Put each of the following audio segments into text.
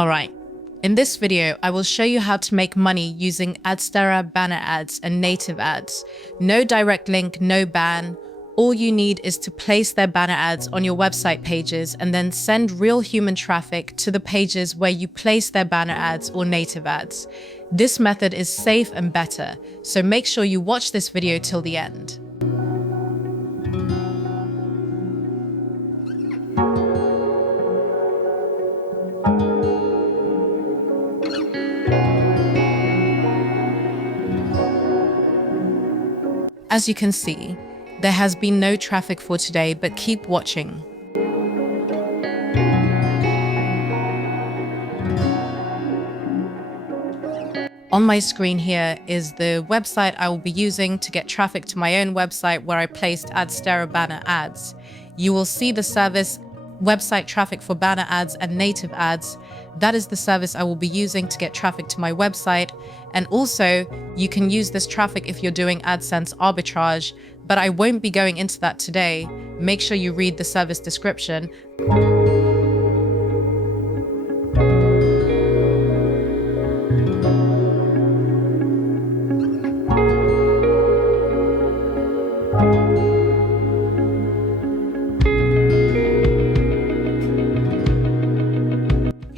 Alright, in this video, I will show you how to make money using Adsterra banner ads and native ads. No direct link, no ban. All you need is to place their banner ads on your website pages and then send real human traffic to the pages where you place their banner ads or native ads. This method is safe and better, so make sure you watch this video till the end. As you can see, there has been no traffic for today, but keep watching. On my screen here is the website I will be using to get traffic to my own website where I placed Adsterra banner ads. You will see the service website traffic for banner ads and native ads. That is the service I will be using to get traffic to my website. And also, you can use this traffic if you're doing AdSense arbitrage, but I won't be going into that today. Make sure you read the service description.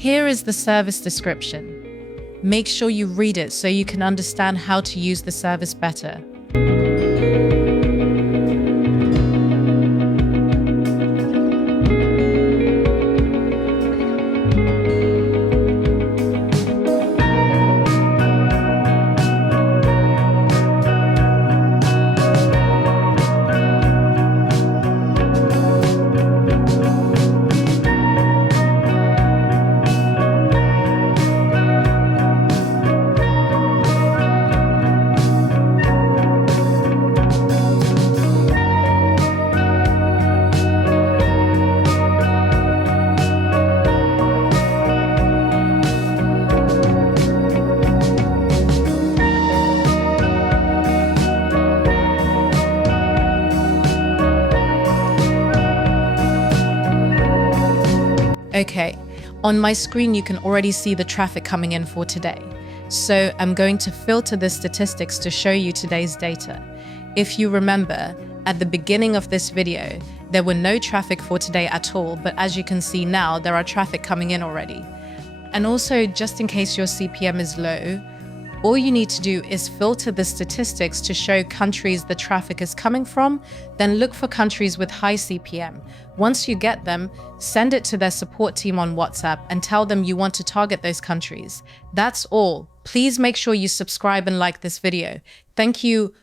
Here is the service description. Make sure you read it so you can understand how to use the service better. Okay, on my screen you can already see the traffic coming in for today. So I'm going to filter the statistics to show you today's data. If you remember, at the beginning of this video, there were no traffic for today at all, but as you can see now, there are traffic coming in already. And also, just in case your CPM is low, all you need to do is filter the statistics to show countries the traffic is coming from, then look for countries with high CPM. Once you get them, send it to their support team on WhatsApp and tell them you want to target those countries. That's all. Please make sure you subscribe and like this video. Thank you